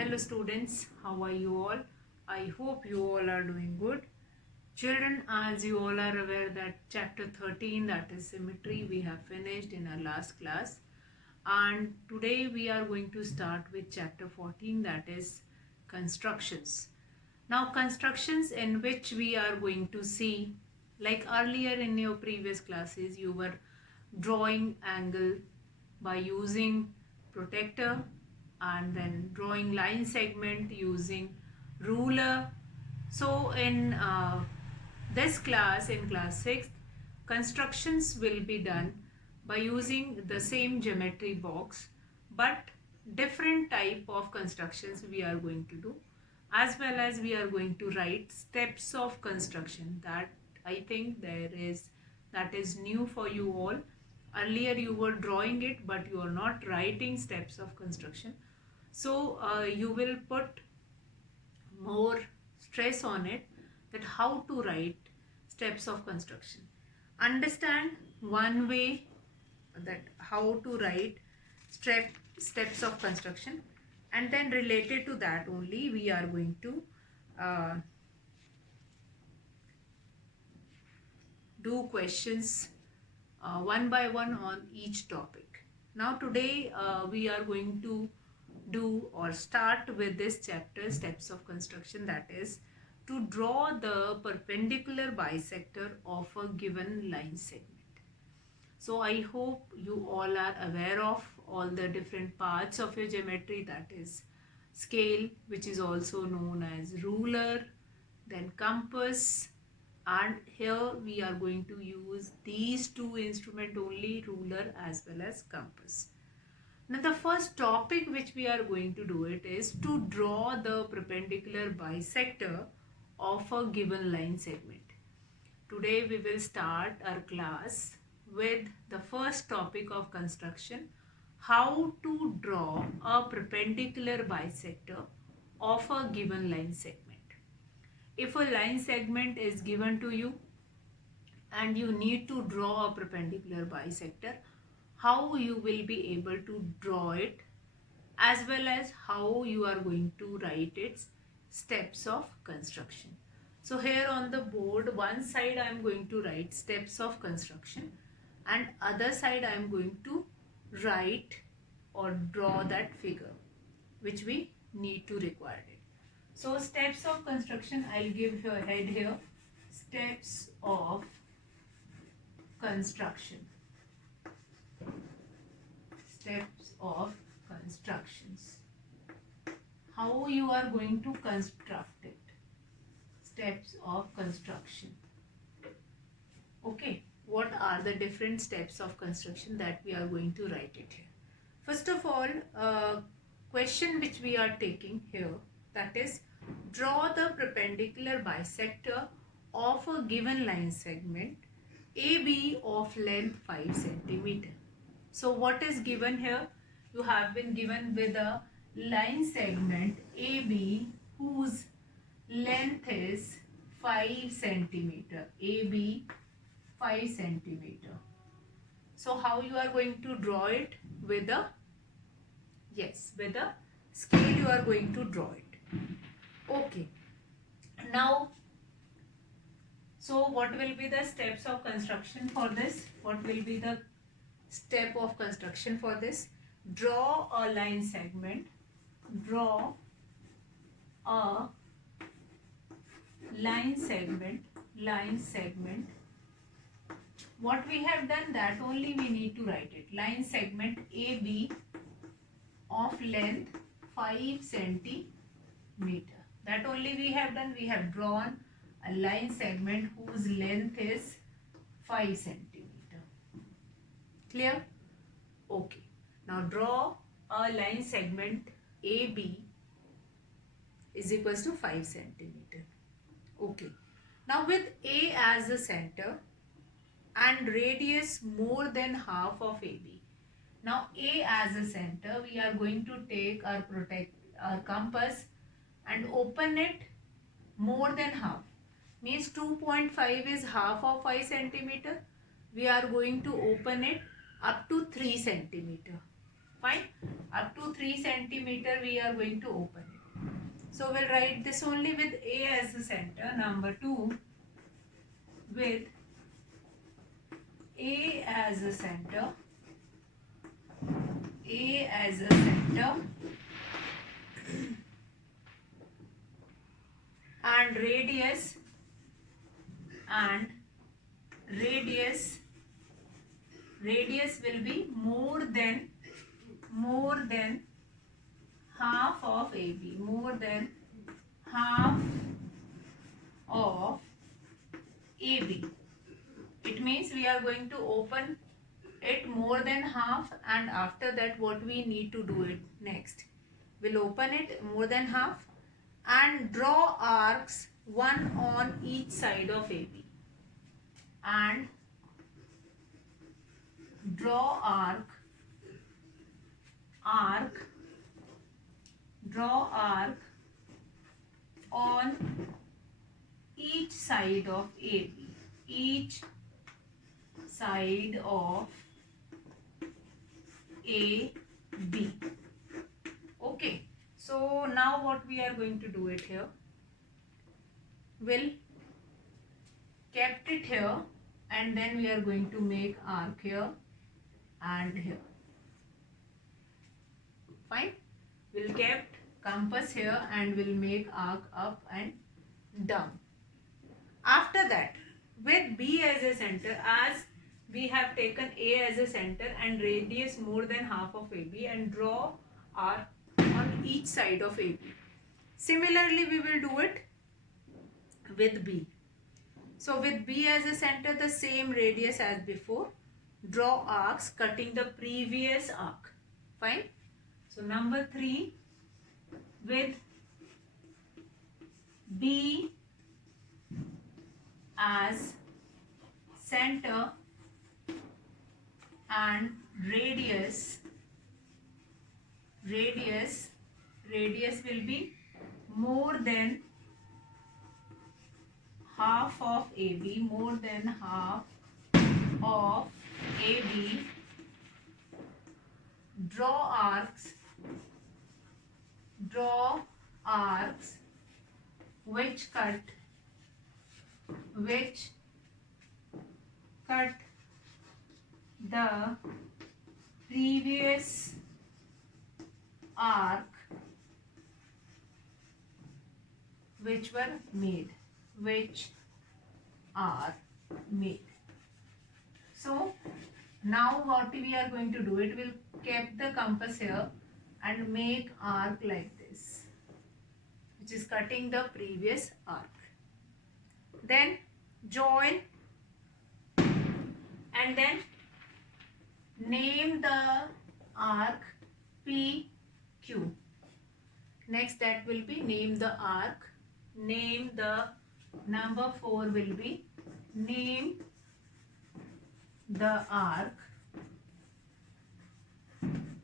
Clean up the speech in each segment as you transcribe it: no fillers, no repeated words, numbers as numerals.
Hello students, how are you all? I hope you all are doing good. Children, as you all are aware that chapter 13, that is symmetry, we have finished in our last class. And today we are going to start with chapter 14, that is constructions. Now constructions in which we are going to see, like earlier in your previous classes, you were drawing angle by using protractor and then drawing line segment using ruler. So in this class, in class 6th, constructions will be done by using the same geometry box, but different type of constructions we are going to do, as well as we are going to write steps of construction. That I think that is new for you all. Earlier you were drawing it, but you are not writing steps of construction. So you will put more stress on it, that how to write steps of construction. Understand one way that how to write steps of construction, and then related to that only we are going to do questions one by one on each topic. Now today we are going to do or start with this chapter, steps of construction, that is to draw the perpendicular bisector of a given line segment. So I hope you all are aware of all the different parts of your geometry, that is scale, which is also known as ruler, then compass, and here we are going to use these two instruments only, ruler as well as compass. Now the first topic which we are going to do it is to draw the perpendicular bisector of a given line segment. Today we will start our class with the first topic of construction, how to draw a perpendicular bisector of a given line segment. If a line segment is given to you and you need to draw a perpendicular bisector, how you will be able to draw it, as well as how you are going to write its steps of construction. So here on the board, one side I am going to write steps of construction and other side I am going to write or draw that figure which we need to require it. So steps of construction, I'll give you a head here, steps of construction. Steps of constructions. How you are going to construct it. Steps of construction. Okay, what are the different steps of construction that we are going to write it here? First of all, question which we are taking here, that is draw the perpendicular bisector of a given line segment AB of length 5 cm. So what is given here? You have been given with a line segment AB whose length is 5 cm. AB 5 cm. So how you are going to draw it? With a, yes, with a scale you are going to draw it. Okay. Now, so what will be the steps of construction for this? What will be the step of construction for this? Draw a line segment. Draw a line segment. Line segment. What we have done, that only we need to write it. Line segment AB of length 5 cm. That only we have done. We have drawn a line segment whose length is 5 cm. Clear? Okay. Now draw a line segment AB is equals to 5 cm. Okay. Now with A as the center and radius more than half of AB. Now A as a center, we are going to take our compass and open it more than half. Means 2.5 is half of 5 cm. We are going to open it up to 3 cm. Fine. Up to 3 cm we are going to open it. So we'll write this only with A as the center. Number 2, with A as a center, A as a center, and radius will be more than half of AB, more than half of AB. It means we are going to open it more than half, and after that what we need to do it next, we'll open it more than half and draw arcs, one on each side of AB, and draw arc on each side of AB, each side of AB. Okay, so now what we are going to do it here, we'll kept it here, and then we are going to make arc here and here. Fine, we'll kept compass here and we'll make arc up and down. After that, with B as a center, as we have taken A as a center and radius more than half of AB, and draw arc on each side of AB. Similarly, we will do it with B. So with B as a center, the same radius as before, draw arcs cutting the previous arc. Fine. So number 3, with B as center and radius will be more than half of AB, more than half of AB, draw arcs which cut the previous arc which are made. So now what we are going to do, it will keep the compass here and make arc like this, which is cutting the previous arc. Then join and then name the arc PQ. Next, that will be name the arc. Name the number 4 will be name the arc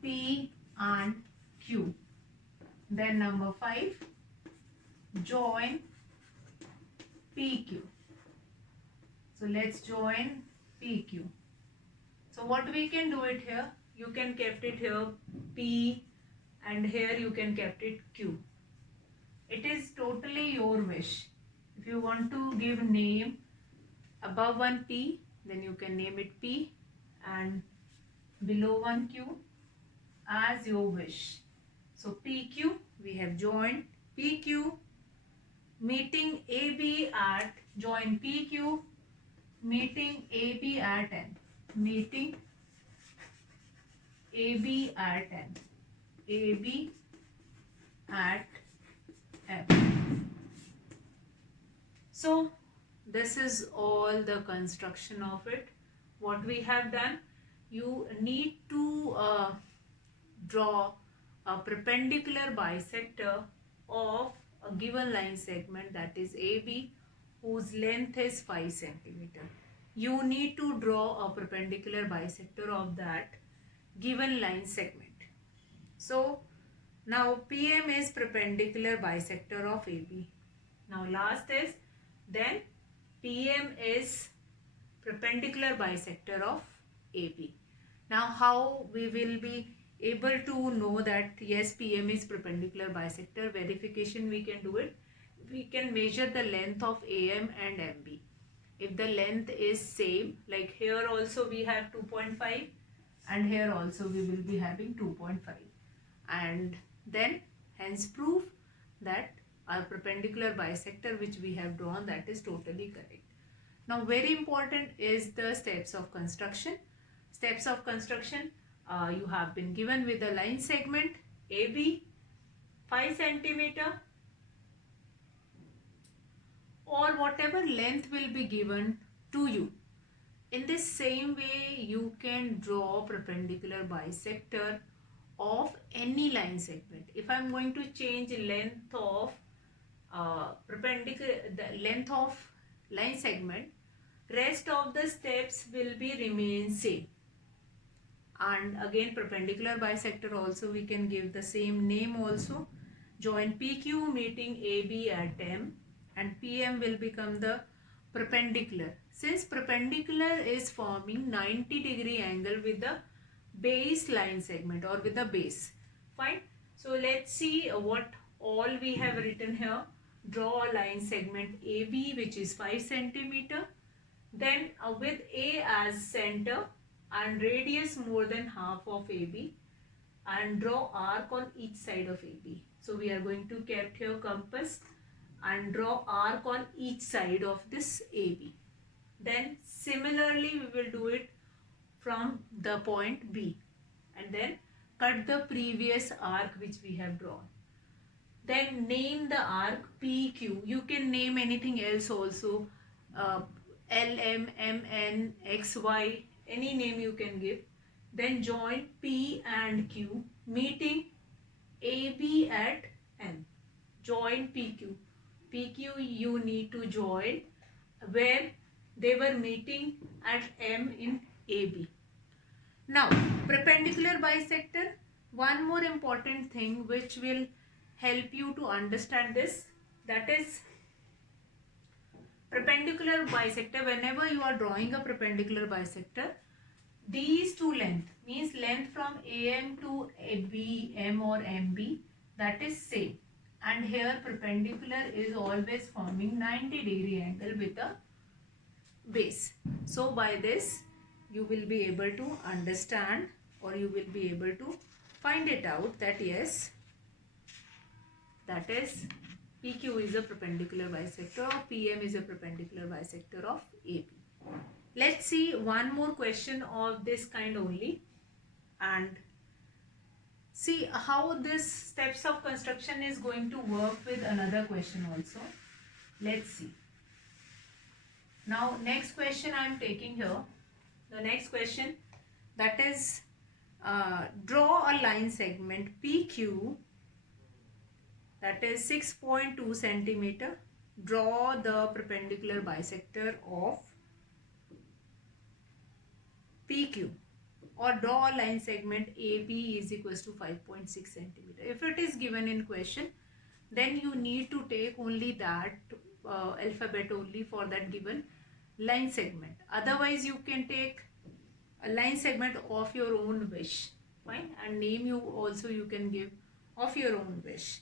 P and Q. Then number 5, join PQ. So let's join PQ. So what we can do it here, you can kept it here P, and here you can kept it Q. It is totally your wish. If you want to give name above one P, then you can name it P, and below one Q, as your wish. So PQ, we have joined PQ, meeting AB at, join PQ, meeting AB at N, meeting AB at N, AB at N. So this is all the construction of it. What we have done, you need to draw a perpendicular bisector of a given line segment, that is AB, whose length is 5 centimeter. You need to draw a perpendicular bisector of that given line segment. So now PM is perpendicular bisector of AB. Now last is, then PM is perpendicular bisector of AB. Now how we will be able to know that yes, PM is perpendicular bisector. Verification we can do it. We can measure the length of AM and MB. If the length is same, like here also we have 2.5 and here also we will be having 2.5, and then hence proof that our perpendicular bisector which we have drawn, that is totally correct. Now very important is the steps of construction. Steps of construction, you have been given with a line segment AB 5 centimeter or whatever length will be given to you. In this same way, you can draw perpendicular bisector of any line segment. If I am going to change length of the length of line segment, rest of the steps will be remain same. And again, perpendicular bisector also we can give the same name also. Join PQ meeting AB at M, and PM will become the perpendicular. Since perpendicular is forming 90-degree angle with the base line segment or with the base. Fine. So let's see what all we have written here. Draw a line segment AB which is 5 centimeter. Then with A as center and radius more than half of AB, and draw arc on each side of AB. So we are going to kept here compass and draw arc on each side of this AB. Then similarly we will do it from the point B, and then cut the previous arc which we have drawn. Then name the arc PQ. You can name anything else also, LM, MN, XY, any name you can give. Then join P and Q meeting AB at M. Join PQ. PQ you need to join where they were meeting at M in AB. Now, perpendicular bisector, one more important thing which will help you to understand this, that is perpendicular bisector. Whenever you are drawing a perpendicular bisector, these two length means length from AM to BM or MB, that is same, and here perpendicular is always forming 90-degree angle with the base. So by this you will be able to understand, or you will be able to find it out that yes, that is PQ is a perpendicular bisector or PM is a perpendicular bisector of AB. Let's see one more question of this kind only, and see how this steps of construction is going to work with another question also. Let's see. Now next question I am taking here. The next question, that is draw a line segment PQ, that is 6.2 centimeter. Draw the perpendicular bisector of PQ, or draw a line segment AB is equals to 5.6 centimeter. If it is given in question, then you need to take only that alphabet only for that given line segment. Otherwise you can take a line segment of your own wish, fine, and name you also you can give of your own wish.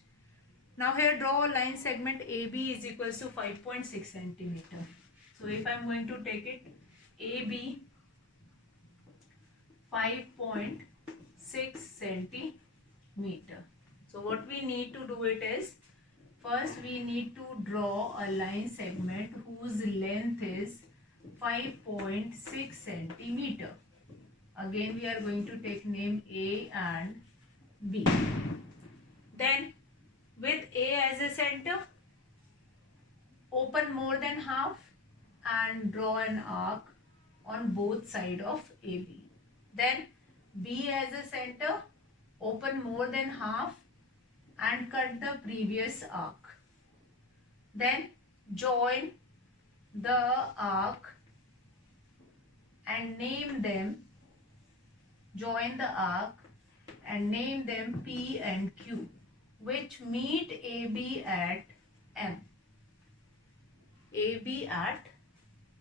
Now here draw a line segment AB is equals to 5.6 centimeter. So if I am going to take it AB 5.6 centimeter. So what we need to do it is, first we need to draw a line segment whose length is 5.6 centimeter. Again we are going to take name A and B. Then with A as a center, open more than half and draw an arc on both sides of AB. Then B as a center, open more than half and cut the previous arc. Then join the arc and name them, join the arc and name them P and Q, which meet AB at M. AB at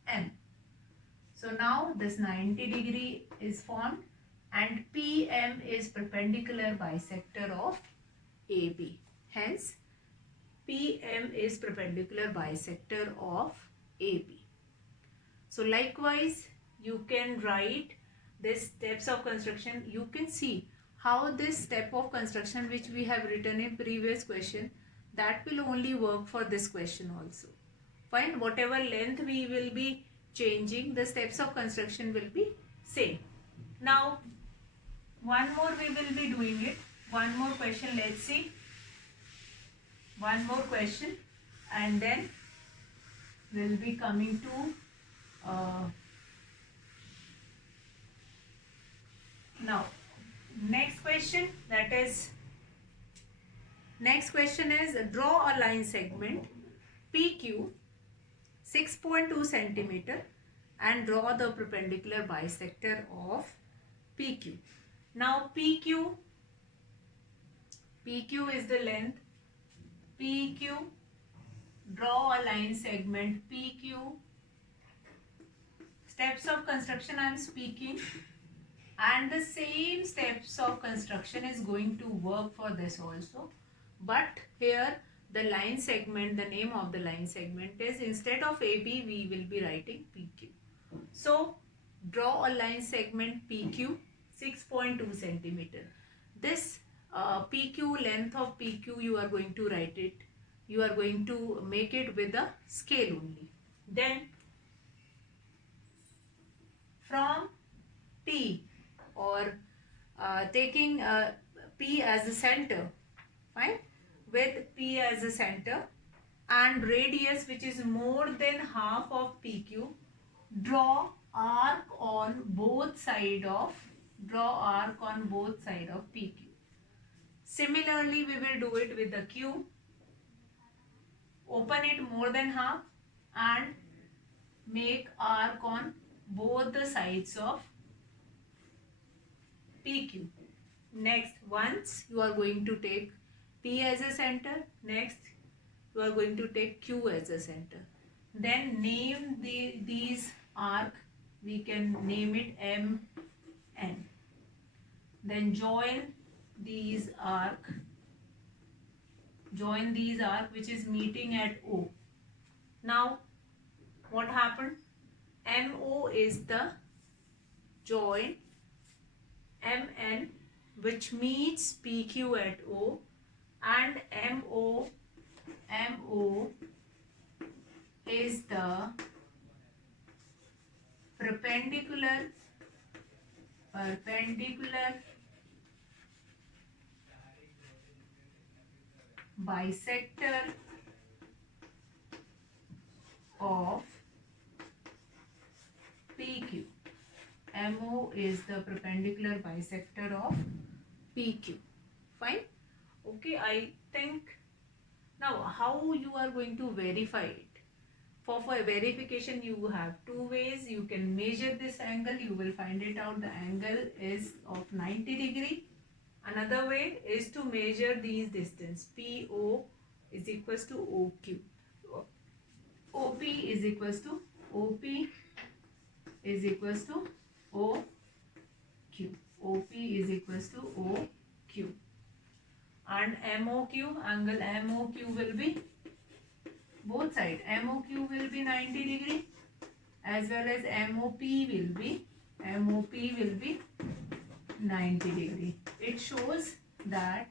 M. So now this 90 degree is formed, and PM is perpendicular bisector of AB. Hence, PM is perpendicular bisector of AB. So likewise, you can write this steps of construction. You can see how this step of construction which we have written in previous question, that will only work for this question also. Fine, whatever length we will be changing, the steps of construction will be same. Now, one more we will be doing it. One more question, let's see. One more question and then we'll be coming to now next question, that is draw a line segment PQ 6.2 centimeter and draw the perpendicular bisector of PQ. Now PQ is the length. PQ, draw a line segment PQ. Steps of construction I am speaking, and the same steps of construction is going to work for this also, but here the line segment, the name of the line segment is, instead of AB we will be writing PQ. So draw a line segment PQ 6.2 centimeter. This PQ, length of PQ, you are going to write it, you are going to make it with a scale only. Then from P, or taking P as the center, fine, with P as a center and radius which is more than half of PQ, draw arc on both side of PQ. Similarly, we will do it with the Q. Open it more than half and make arc on both the sides of PQ. Next, once you are going to take P as a center, next you are going to take Q as a center. Then name these arc, we can name it MN. Then join these arc which is meeting at O. Now what happened? MO is the join MN which meets PQ at O, and MO is the perpendicular bisector of PQ. MO is the perpendicular bisector of PQ. Fine. Okay, I think now how you are going to verify it? For verification you have two ways. You can measure this angle, you will find it out, the angle is of 90 degree. Another way is to measure these distance. PO is equals to OQ. OP is equals to OP is equals to OQ. OP is equals to OQ. And MOQ, angle MOQ will be both sides. MOQ will be 90 degree as well as MOP will be 90 degree. It shows that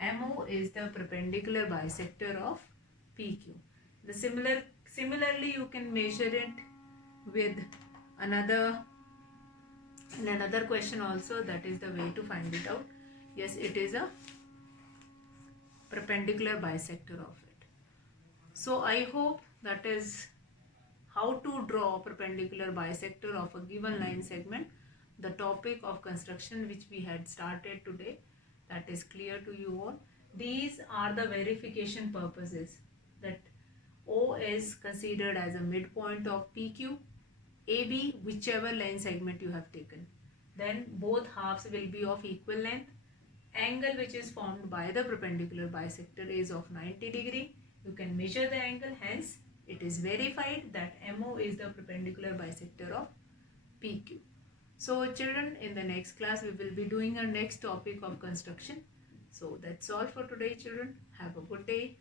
MO is the perpendicular bisector of PQ. Similarly you can measure it with another question also. That is the way to find it out. Yes, it is a perpendicular bisector of it. So I hope that is how to draw perpendicular bisector of a given line segment. The topic of construction which we had started today, that is clear to you all. These are the verification purposes, that O is considered as a midpoint of PQ, AB whichever line segment you have taken. Then both halves will be of equal length. Angle which is formed by the perpendicular bisector is of 90 degree. You can measure the angle, hence it is verified that MO is the perpendicular bisector of PQ. So children, in the next class we will be doing our next topic of construction. So that's all for today children. Have a good day.